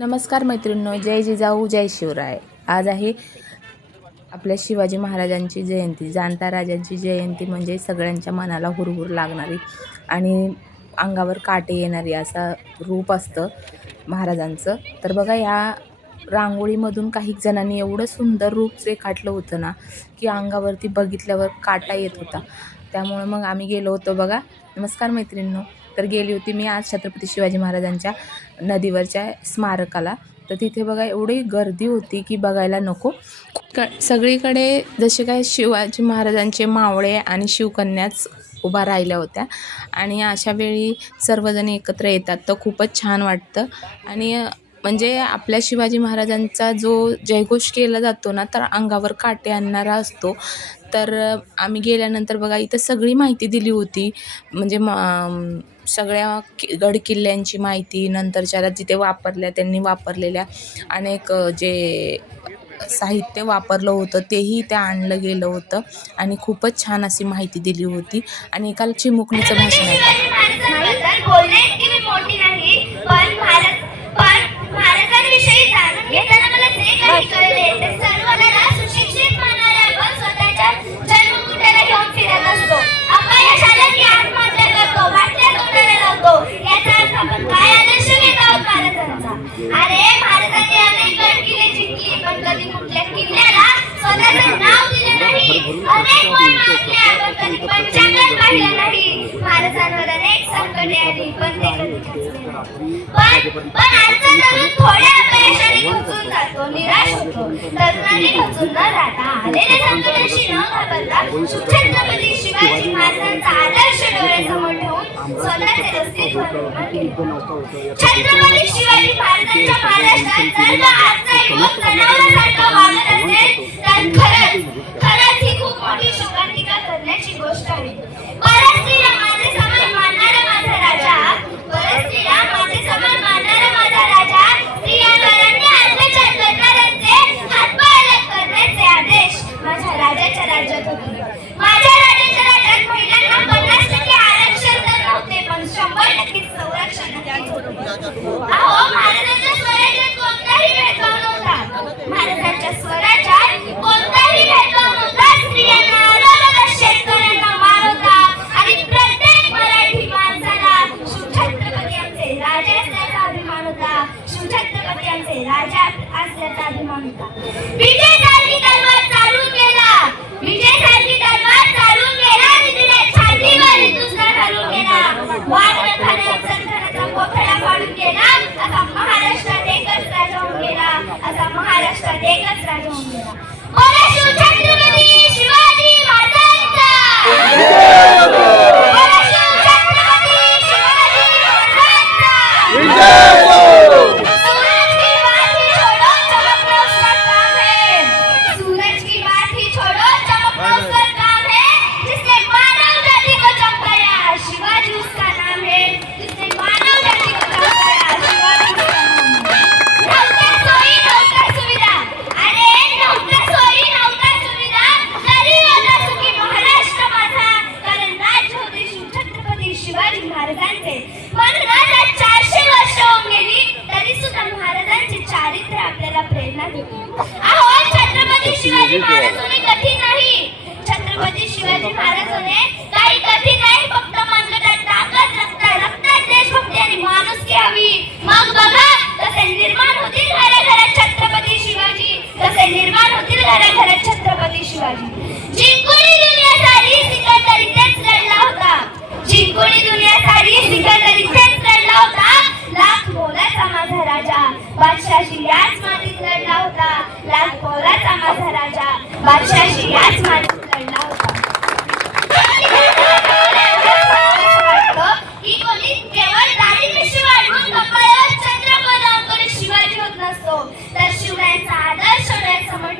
नमस्कार मैत्रिणींनो, जय जिजाऊ जय शिवराय। आज आहे आपल्या शिवाजी महाराजांची जयंती। जाणता राजांची जयंती म्हणजे सगळ्यांच्या मनाला हुरहुर लागणारी आणि अंगावर काटे येणारी असं रूप असतं महाराजांचं। तर बघा, या रांगोळीमधून काही जणांनी एवढं सुंदर रूप रेखाटलं होतं ना की अंगावरती बघितल्यावर काटा येत होता। त्यामुळे मग आम्ही गेलो होतो बघा। नमस्कार मैत्रिणींनो, तर गेली होती मी आज छत्रपती शिवाजी महाराजांच्या नदीवरच्या स्मारकाला। तर तिथे बघा एवढी गर्दी होती की बघायला नको। सगळीकडे जसे काय शिवाजी महाराजांचे मावळे आणि शिवकन्याच उभा राहिल्या होत्या आणि अशा वेळी सर्वजण एकत्र येतात तर खूपच छान वाटतं। आणि म्हणजे आपल्या शिवाजी महाराजांचा जो जयघोष केला जातो ना, तर अंगावर काटे आणणारा असतो। तर आम्ही गेल्यानंतर बघा इथं सगळी माहिती दिली होती, म्हणजे सगळ्या गडकिल्ल्यांची माहिती, नंतरच्या जिथे त्यांनी वापरलेल्या अनेक जे साहित्य वापरलं होतं तेही इथे आणलं गेलं होतं आणि खूपच छान अशी माहिती दिली होती। आणि एका चिमुकलीचं भाषण अरे महाराजांनी अनेक गड किल्ले जिंकले, पण कधी कुठल्या किल्ल्याला स्वतःचं नाव दिलं नाही। अनेक वन मारले, पण कधी पंचांगण पाहिलं नाही। महाराजांवर अनेक संकटे आली, पण ते कधी खचले नाही। पण आजचा तरुण थोड्या अपयशाने खचून जातो, निराश होतो। तरुणाने खचून न जाता आलेल्या संकटाशी न घाबरता छत्रपती शिवाजी महाराजांचा आदर्श डोळ्यासमोर ठेवून स्वतःचे अस्तित्व निर्माण केले। छत्रपती शिवाजी महाराजांच्या महाराष्ट्रात जर का आजचा युवक जनावरांसारखा वागत असेल तर खरंच ही खूप मोठी शोकांतिका करण्याची गोष्ट आहे। परस्त्रीला माझे समान मानणारा माझा राजा, परस्त्रीला माझे समान मानणारा माझा राजा, स्त्रियांवरांनी अत्याचार करणाऱ्यांचे हातपाय अलग करण्याचे आदेश माझ्या राजाच्या राज्यात होते। माझ्या राजाच्या राज्यात महिलांना 50% आरक्षण तर नव्हते, पण 100% संरक्षण नक्कीच होते। अहो, महाराजांच्या स्वराज्यात कोणताही भेदभाव नव्हता। महाराजांच्या स्वराज्यात कोणताही भेदभाव नव्हता। स्त्रियांना आदर होता, शेतकऱ्यांना मान होता आणि प्रत्येक मराठी माणसाला शिवछत्रपती आमचे राजे असल्याचा अभिमान होता। शिवछत्रपती आमचे राजा असल्याचा अभिमान होता। विजयासारखी तलवार चालून गेला, विजयासारखी तलवार चालून गेला आणि तिने छातीवर हिंदुस्थान हलवून गेला। वाढ खाण्याचा कोथळा फाडून गेला, असा महाराष्ट्रात एकच राजा होऊन गेला, असा महाराष्ट्रात एकच राजा होऊन गेला। बोला शिवछत्रपती शिवाजी महाराजांचा जय! बोला शिवछत्रपती शिवाजी महाराजांचा जय! सूरज की बात ही छोड़ो, चमकना उसका काम है। सूरज की बात ही छोड़ो, चमकना उसका काम है। जिसने मानव जाति को चमकाया, शिवाजी उसका नाम है। जिसने मानव जाति को चमकाया, शिवाजी उसका नाम है। नव्हत्या सोयी नव्हत्या सुविधा, अरे नव्हत्या सोयी नव्हत्या सुविधा, तरी होता सुखी महाराष्ट्र माझा, कारण राज्य होते शिवछत्रपती शिवाजी महाराजांचे। म्हणूनच आज 400 वर्ष होऊन गेली तरी सुद्धा महाराजांचे चारित्र्य आपल्याला प्रेरणा देते। अहो, छत्रपती शिवाजी महाराज होणे कठीण नाही। छत्रपती शिवाजी महाराज होणे काही कठीण नाही, फक्त मनगटात ताकद, रक्तात देशभक्ती आणि माणुसकी हवी। मग बघा कसे निर्माण होतील घराघरात छत्रपती शिवाजी, कसे निर्माण होतील घराघरात छत्रपती शिवाजी। जिंकुनी दुनिया सारी सिकंदर इथेच लढला होता, जिंकुनी दुनिया सारी सिकंदर इथेच लढला होता। लाख मोलाचा माझा राजा बादशाहशी याच मातीत लढला होता, लाख मोलाचा माझा राजा बादशाहशी याच मातीत लढला होता। की कोणी केवळ दाढी मिशी वाढवून कपाळावर चंद्रकोर लावून कोणी शिवाजी होत नसतो, तर शिवरायांचा आदर्श डोळ्यासमोर